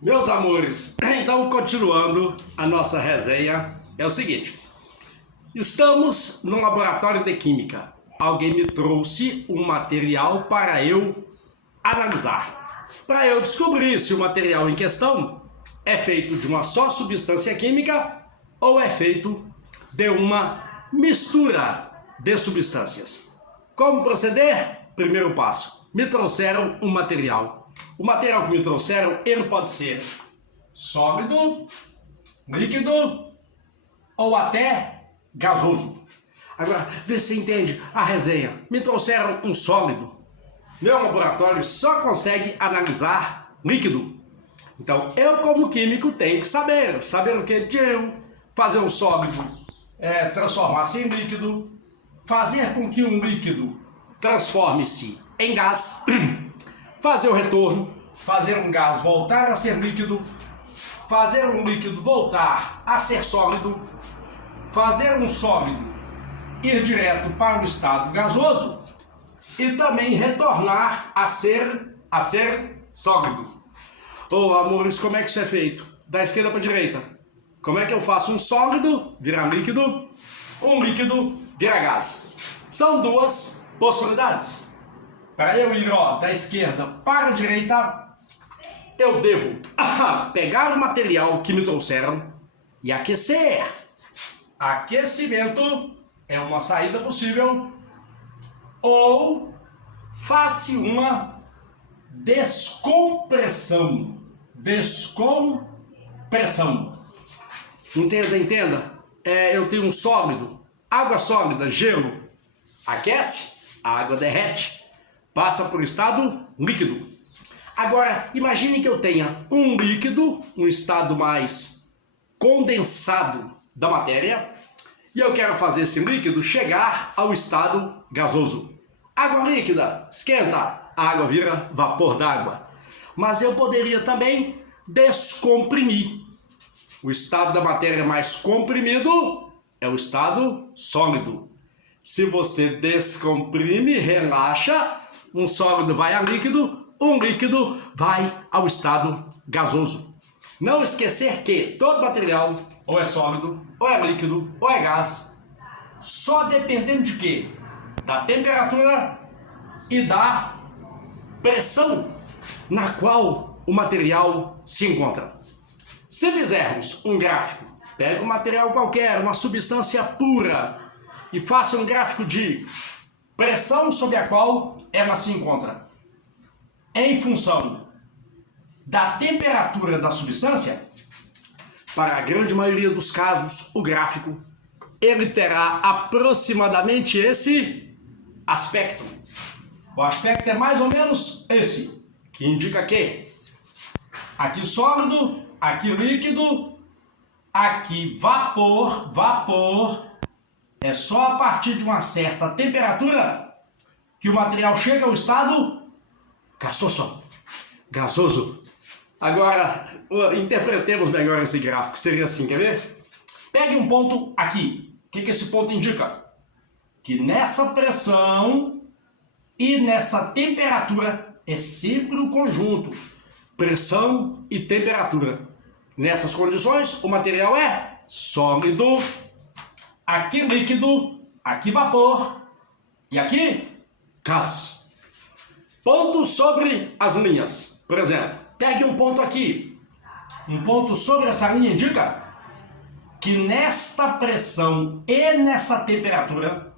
Meus amores, então continuando a nossa resenha, é o seguinte. Estamos no laboratório de química. Alguém me trouxe um material para eu analisar. Para eu descobrir se o material em questão é feito de uma só substância química ou é feito de uma mistura de substâncias. Como proceder? Primeiro passo. Me trouxeram um material. O material que me trouxeram, ele pode ser sólido, líquido ou até gasoso. Agora, vê se você entende a resenha. Me trouxeram um sólido. Meu laboratório só consegue analisar líquido. Então, eu como químico tenho que saber o que de eu fazer um sólido transformar-se em líquido, fazer com que um líquido transforme-se em gás, fazer o retorno, fazer um gás voltar a ser líquido, fazer um líquido voltar a ser sólido, fazer um sólido ir direto para o estado gasoso e também retornar a ser sólido. Ô, amores, como é que isso é feito? Da esquerda para a direita. Como é que eu faço um sólido virar líquido, um líquido virar gás? São duas possibilidades. Para eu ir da esquerda para a direita, eu devo pegar o material que me trouxeram e aquecer. Aquecimento é uma saída possível, ou faça uma descompressão. Descompressão. Entenda. Eu tenho um sólido, água sólida, gelo. Aquece, a água derrete, passa por estado líquido. Agora, imagine que eu tenha um líquido, um estado mais condensado da matéria, e eu quero fazer esse líquido chegar ao estado gasoso. Água líquida, esquenta, a água vira vapor d'água. Mas eu poderia também descomprimir. O estado da matéria mais comprimido é o estado sólido. Se você descomprime, relaxa, um sólido vai a líquido, um líquido vai ao estado gasoso. Não esquecer que todo material ou é sólido, ou é líquido, ou é gás, só dependendo de quê? Da temperatura e da pressão na qual o material se encontra. Se fizermos um gráfico, pega um material qualquer, uma substância pura, e faça um gráfico de pressão sob a qual ela se encontra. Em função da temperatura da substância, para a grande maioria dos casos, o gráfico ele terá aproximadamente esse aspecto. O aspecto é mais ou menos esse, que indica que aqui sólido, aqui líquido, aqui vapor. É só a partir de uma certa temperatura que o material chega ao estado gasoso. Agora, interpretemos melhor esse gráfico. Seria assim, quer ver? Pegue um ponto aqui. O que esse ponto indica? Que nessa pressão e nessa temperatura é sempre o conjunto. Pressão e temperatura. Nessas condições, o material é sólido, aqui líquido, aqui vapor e aqui gás. Pontos sobre as linhas. Por exemplo, pegue um ponto aqui. Um ponto sobre essa linha indica que nesta pressão e nessa temperatura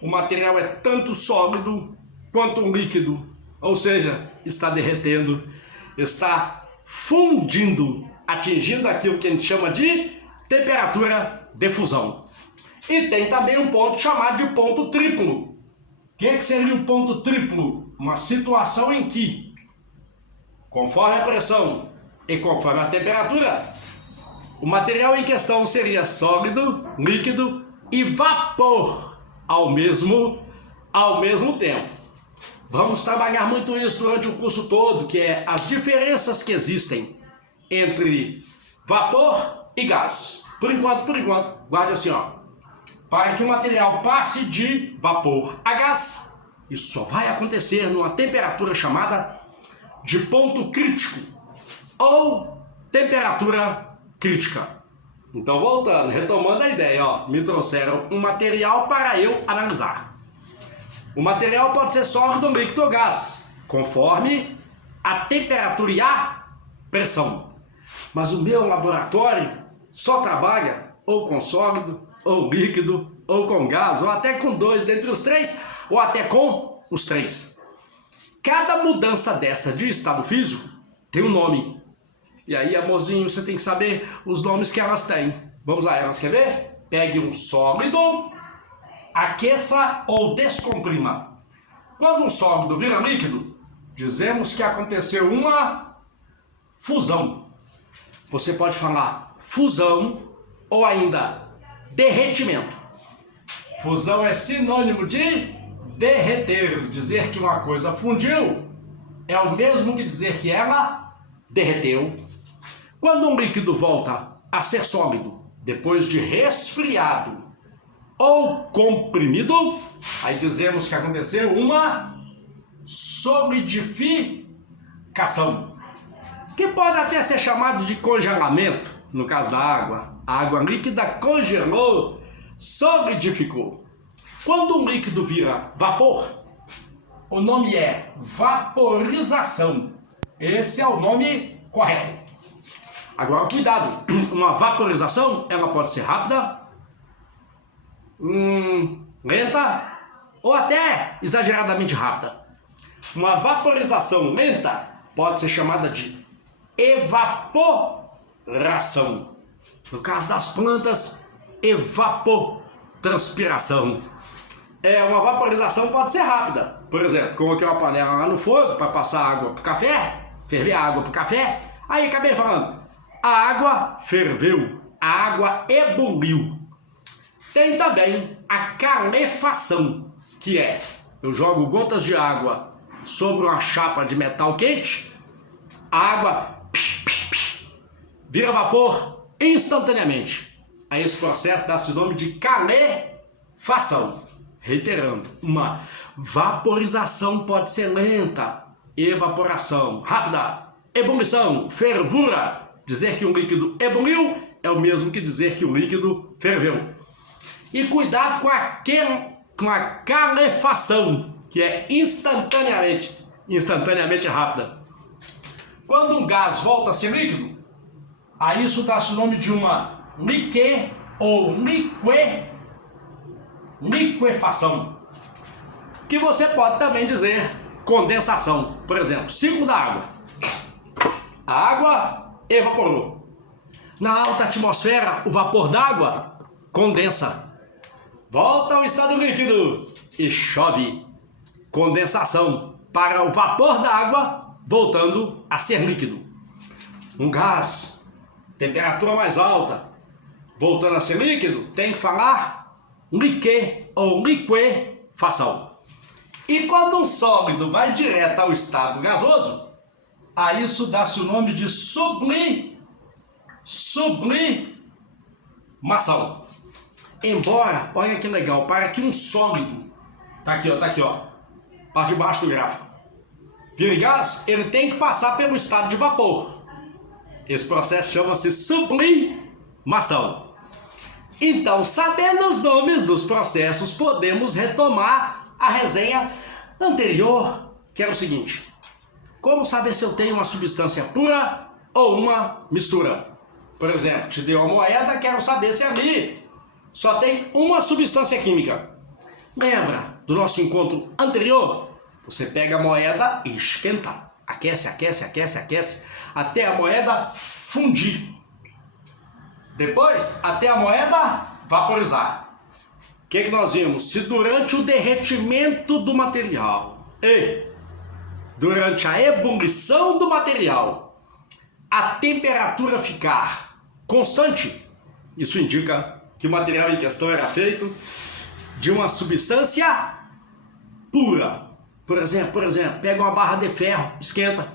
o material é tanto sólido quanto um líquido, ou seja, está derretendo, está fundindo, atingindo aquilo que a gente chama de temperatura de fusão. E tem também um ponto chamado de ponto triplo. O que seria o ponto triplo? Uma situação em que, conforme a pressão e conforme a temperatura, o material em questão seria sólido, líquido e vapor ao mesmo tempo. Vamos trabalhar muito isso durante o curso todo, que é as diferenças que existem entre vapor e gás. Por enquanto, guarde assim, ó. Para que o material passe de vapor a gás, isso só vai acontecer numa temperatura chamada de ponto crítico. ou temperatura crítica. Então, voltando, retomando a ideia, ó, me trouxeram um material para eu analisar. O material pode ser sólido, líquido ou gás, conforme a temperatura e a pressão. Mas o meu laboratório só trabalha ou com sólido, ou líquido, ou com gás, ou até com dois dentre os três, ou até com os três. Cada mudança dessa de estado físico tem um nome. E aí, amorzinho, você tem que saber os nomes que elas têm. Vamos lá, elas querem ver? Pegue um sólido, aqueça ou descomprima. Quando um sólido vira líquido, dizemos que aconteceu uma fusão. Você pode falar fusão ou ainda derretimento. Fusão é sinônimo de derreter. Dizer que uma coisa fundiu é o mesmo que dizer que ela derreteu. Quando um líquido volta a ser sólido depois de resfriado ou comprimido, aí dizemos que aconteceu uma solidificação, que pode até ser chamado de congelamento. No caso da água, a água líquida congelou, solidificou. Quando um líquido vira vapor, o nome é vaporização. Esse é o nome correto. Agora, cuidado, uma vaporização, ela pode ser rápida, lenta ou até exageradamente rápida. Uma vaporização lenta pode ser chamada de evaporação. No caso das plantas, evapotranspiração. Uma vaporização pode ser rápida. Por exemplo, coloquei uma panela lá no fogo para passar água para o café, ferver a água para o café, aí acabei falando, a água ferveu, a água ebuliu. Tem também a calefação, que é, eu jogo gotas de água sobre uma chapa de metal quente, a água vira vapor instantaneamente. Aí esse processo dá-se o nome de calefação. Reiterando, uma vaporização pode ser lenta, evaporação rápida, ebulição, fervura. Dizer que um líquido ebuliu é o mesmo que dizer que o líquido ferveu. E cuidado com a calefação, que é instantaneamente rápida. Quando um gás volta a ser líquido, a isso dá-se o nome de uma lique ou liquefação, que você pode também dizer condensação. Por exemplo, ciclo da água. A água evaporou. Na alta atmosfera, o vapor d'água condensa. Volta ao estado líquido e chove. Condensação para o vapor da água voltando a ser líquido. Um gás, temperatura mais alta, voltando a ser líquido, tem que falar lique ou liquefação. E quando um sólido vai direto ao estado gasoso, a isso dá-se o nome de sublimação. Embora, olha que legal, para que um sólido, tá aqui ó, parte de baixo do gráfico, vire gás, ele tem que passar pelo estado de vapor. Esse processo chama-se sublimação. Então, sabendo os nomes dos processos, podemos retomar a resenha anterior, que era o seguinte: como saber se eu tenho uma substância pura ou uma mistura? Por exemplo, te dei uma moeda, quero saber se ali só tem uma substância química. Lembra do nosso encontro anterior? Você pega a moeda e esquenta. Aquece, até a moeda fundir. Depois, até a moeda vaporizar. O que nós vimos? Se durante o derretimento do material e durante a ebulição do material a temperatura ficar constante, isso indica que o material em questão era feito de uma substância pura. Por exemplo, pega uma barra de ferro, esquenta.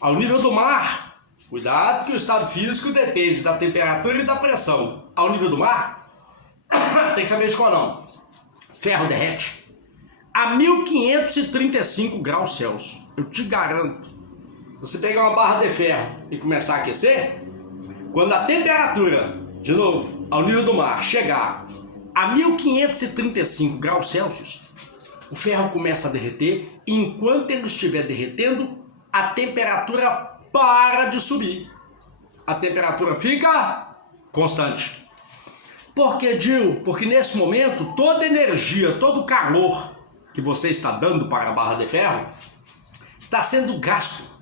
Ao nível do mar, cuidado que o estado físico depende da temperatura e da pressão. Ao nível do mar, tem que saber escolher não. Ferro derrete a 1535 graus Celsius. Eu te garanto você pegar uma barra de ferro e começar a aquecer, quando a temperatura, de novo, ao nível do mar, chegar a 1535 graus Celsius, o ferro começa a derreter e enquanto ele estiver derretendo, a temperatura para de subir. A temperatura fica constante. Por que, Gil? Porque nesse momento, toda energia, todo o calor que você está dando para a barra de ferro está sendo gasto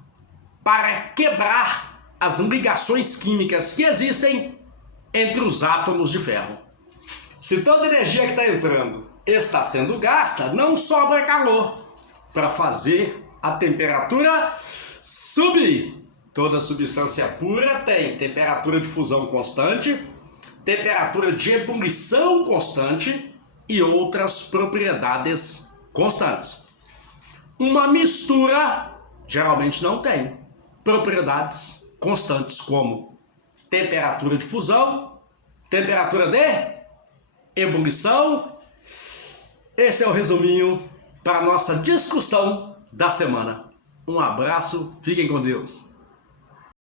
para quebrar as ligações químicas que existem entre os átomos de ferro. Se toda a energia que está entrando está sendo gasta, não sobra calor para fazer a temperatura subir. Toda substância pura tem temperatura de fusão constante, temperatura de ebulição constante e outras propriedades constantes. Uma mistura geralmente não tem propriedades constantes como temperatura de fusão, temperatura de ebulição. Esse é o resuminho para a nossa discussão da semana. Um abraço, fiquem com Deus.